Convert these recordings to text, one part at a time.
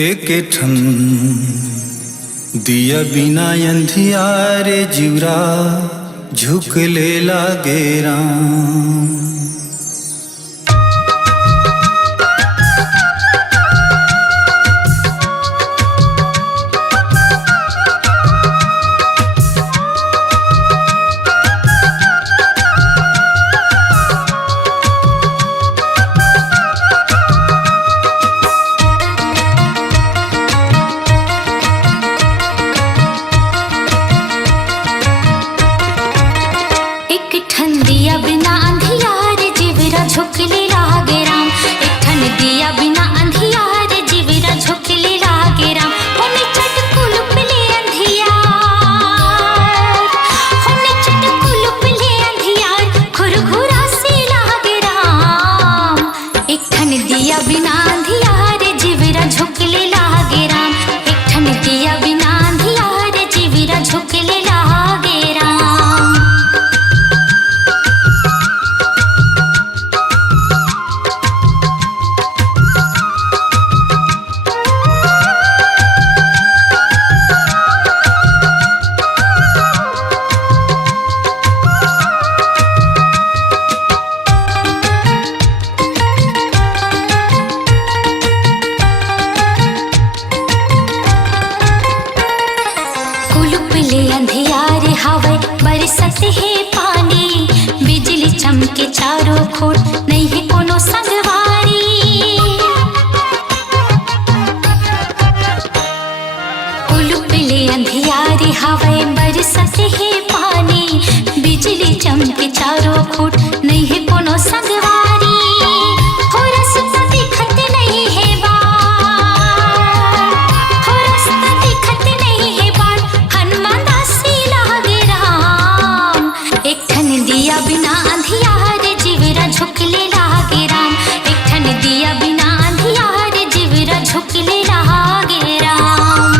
एक ठन दिया बिना अंधियारे जीवरा झुक ले लागे राम। दिया बिना अंधियार जीवरा झुकले लागे राम। एक ठन दिया बिना अंधियार जीवरा झुकले लागे राम। होने चटकुल पिले अंधियार, होने चटकुल पिले अंधियार घुरघुरा से लागे राम। एक ठन दिया बिना अंधियार जीवरा झुकले लागे राम। एक ठन दिया बिना अंधियार जीवरा झुकले लागे राम। अंधियारे हवे बरसत है पानी, बिजली चमके चारों खोर नहीं है कोनो संगवारी। उलुपले अंधियारे हवे बरसत है पानी, बिजली चमके चारों खोर नहीं है कोनो संगवारी। हो रास्ता दिखत नहीं है बार, हो रास्ता दिखत नहीं है बार हनुमान एक ठन दिया बिना अंधियार जीवरा झुकले लागे राम। एक ठन दिया बिना अंधियार जीवरा झुकले लागे राम।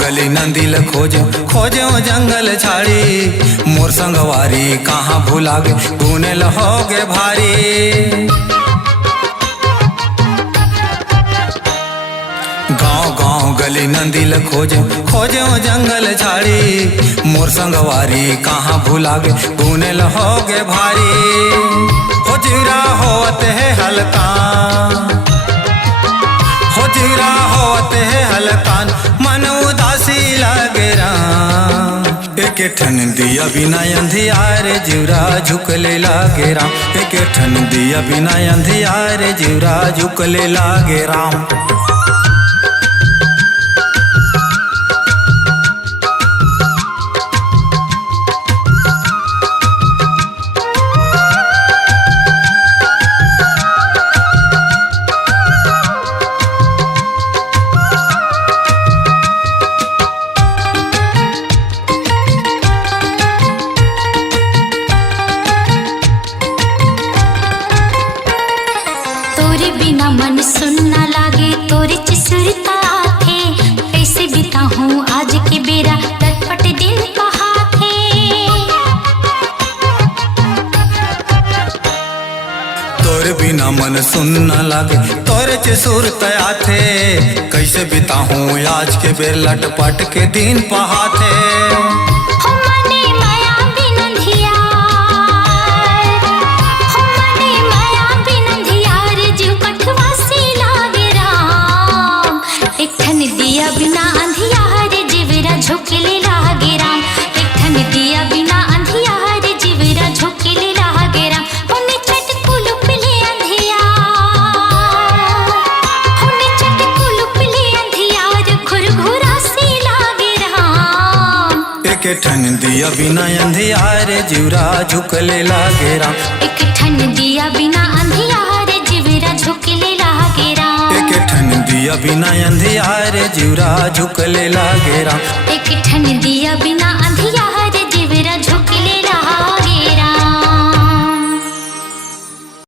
गली नंदिल खोजो खोजो जंगल झाड़ी, मोर संगवारी कहाँ भुला गे तूने लहोगे भारी। गाँव गाँव गली नंदिल खोजो खोजो जंगल झाड़ी, मोर संगवारी कहाँ भुला गे तूने लहोगे भारी। हो जीरा होत है हलकान, हो जीरा होत है हलकान मन उदासी लागे राम। एक ठन दिया बिना अंधियार जीवरा झुकले लागे राम। एक ठन दिया बिना अंधियार जीवरा झुकले लागे राम। बिना मन सुनना लागे तोरे चिसुरता थे, कैसे बिता हूँ आज के बेरा लटपट दिन कहा थे। तोरे बिना मन सुनना लागे तोरे चिसुरता थे, कैसे बिता हूँ आज के बेर लटपट के दिन पहा थे। दिया बिना अंधियार जीवरा झुकले लागे राम। एक ठन दिया बिना अंधियार जीवरा झुकले लागे राम। होने चटकुल पिले अंधियार, होने चटकुल पिले अंधियार घुरघुरा से लागे राम। एक ठन दिया बिना अंधियार जीवरा झुकले लागे राम। एक ठन दिया बिना अंधियार जीवरा झुकले लागे राम। एक ठन दिया दिया बिना अंधियारे जीवरा झुकले लागे राम। एक ठन दिया बिना